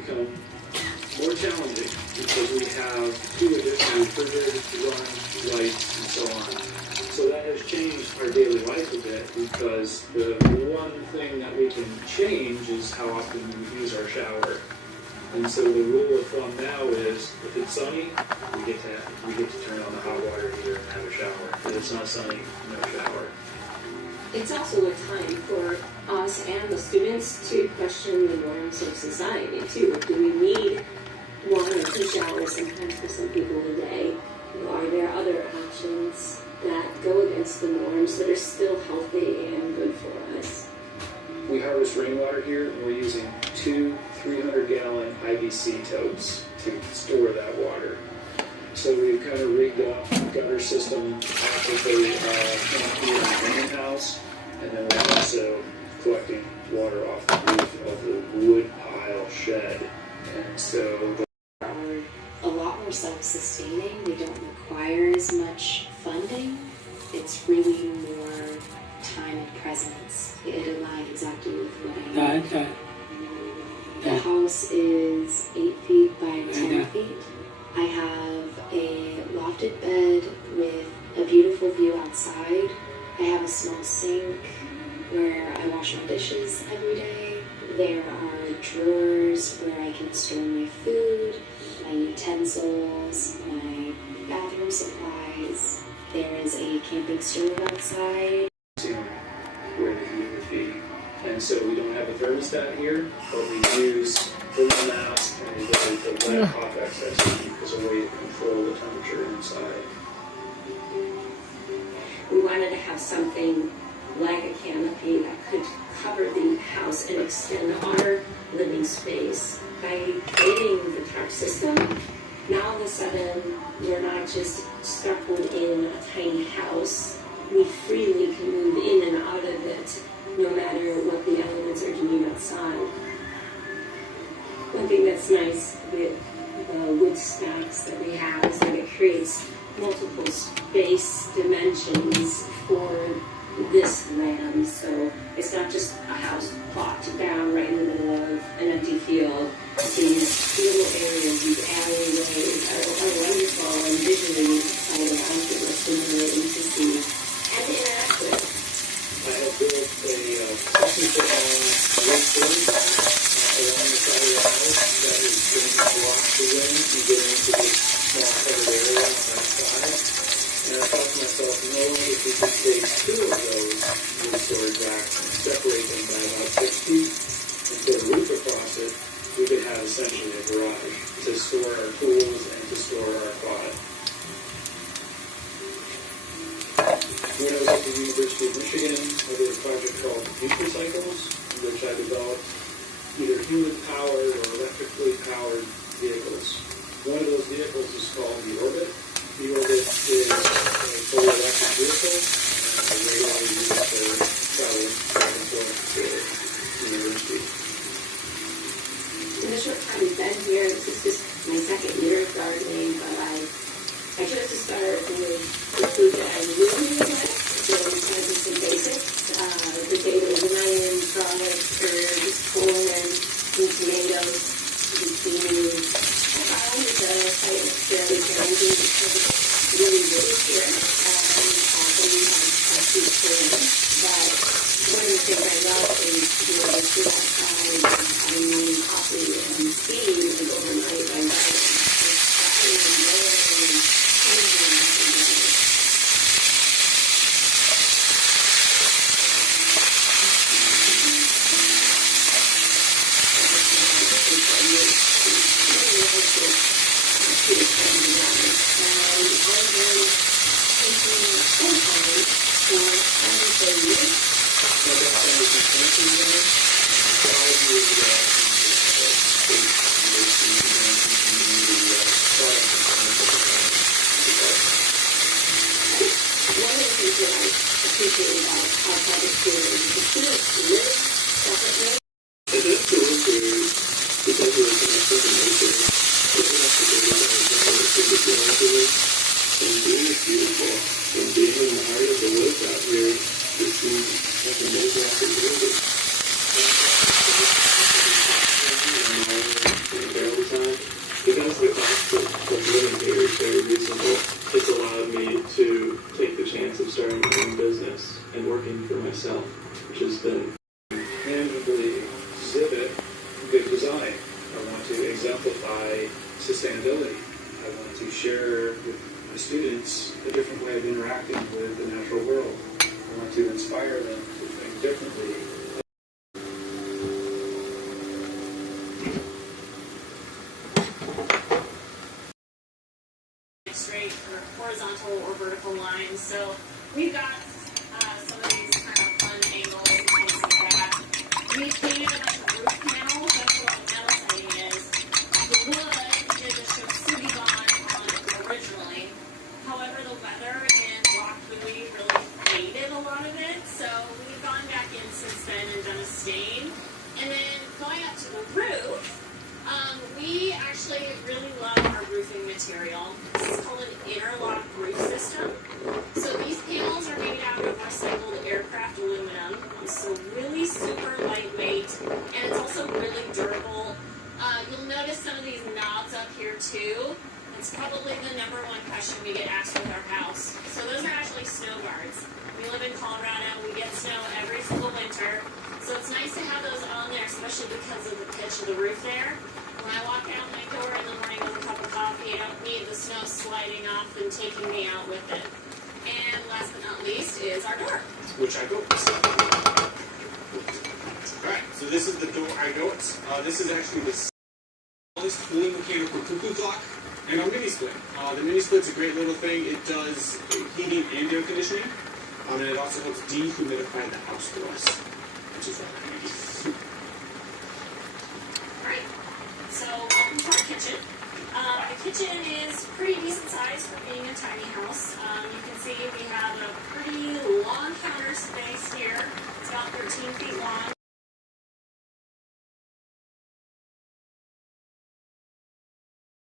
become more challenging because we have 2 additional refrigerators to run, lights, and so on. So that has changed our daily life a bit because the one thing that we can change is how often we use our shower. And so the rule of thumb now is if it's sunny, we get to turn on the hot water heater and have a shower. If it's not sunny, no shower. It's also a time for us and the students to question the norms of society too. Do we need 1 or 2 showers sometimes for some people a day? Are there other options that go against the norms that are still healthy and good for us? We harvest rainwater here, and we're using 2 300-gallon IBC totes to store that water. So we've kind of rigged up a gutter system off of the greenhouse, and then we're also collecting water off the roof of the wood pile shed. And so are a lot more self-sustaining. They don't require as much funding. It's really more time and presence. It aligned exactly with what I need. The house is 8 feet by 10 feet. I have a lofted bed with a beautiful view outside. I have a small sink where I wash my dishes every day. There are drawers where I can store my food, my utensils, my bathroom supplies. There is a camping stove outside. Where the heat would be. And so we don't have a thermostat here, but we use thermal mass and the wet hot access heat as a way to control the temperature inside. We wanted to have something like a canopy that could cover the house and extend our living space. By creating the tarp system, now all of a sudden we're not just stuck in a tiny house. We freely can move in and out of it, no matter what the elements are doing outside. One thing that's nice with the wood stacks that we have is that it creates multiple space dimensions for this land. So it's not just a house plopped down right in the middle of an empty field. These little areas, these alleyways are wonderful and visually exciting for us to stimulating to see and interact with. I have built a 60-foot-long wood building along the side of the house that is going to block the wind and get into this small covered area on that side. And I thought to myself, if we could take 2 of those wood storage racks and separate them by about 6 feet and put a roof across it, we could have essentially a garage to store our tools and to store our quad. When I was at the University of Michigan, I did a project called Future Cycles, in which I developed either human-powered or electrically powered vehicles. One of those vehicles is called the Orbit. The Orbit is a fully electric vehicle, and we regularly use it for traveling back and forth to the university. In the short time we've been here, this is just my 2nd year of gardening, but I chose to start with the food that I really like. So kind of some basics, potatoes and onions, garlic, herbs, corn, and tomatoes, zucchini. I found the site fairly challenging because it's really woody here, and often we have sweet corn. But one of the things I love is to be able to sit outside and having coffee and tea and overnight by night. design. I want to exemplify sustainability. I want to share with my students a different way of interacting with the natural world. I want to inspire them to think differently. Straight or horizontal or vertical lines. So we've got some of these kind of fun angles and things like that. We painted a bunch of roof panels. That's what metal siding is. The wood did the Shotsugi bond on originally. However, the weather and rock buoy really faded a lot of it. So we've gone back in since then and done a stain. And then going up to the roof, we actually really love our roofing material. This is called an interlock roof system. So these panels are made out of recycled aircraft aluminum. So really super lightweight, and it's also really durable. You'll notice some of these knobs up here too. It's probably the #1 question we get asked with our house. So those are actually snow guards. We live in Colorado. We get snow every single winter. So it's nice to have those on there, especially because of the pitch of the roof there. When I walk out my door in the morning with a cup of coffee, I don't need the snow sliding off and taking me out with it. And last but not least is our door. Which I built. Alright, so this is the door I built. This is actually the smallest fully mechanical cuckoo clock and our mini split. The mini split's a great little thing. It does heating and air conditioning. And it also helps dehumidify the house for us, which is really handy. Alright, so welcome to our kitchen. The kitchen is pretty decent size for being a tiny house. You can see we have a pretty long counter space here. It's about 13 feet long.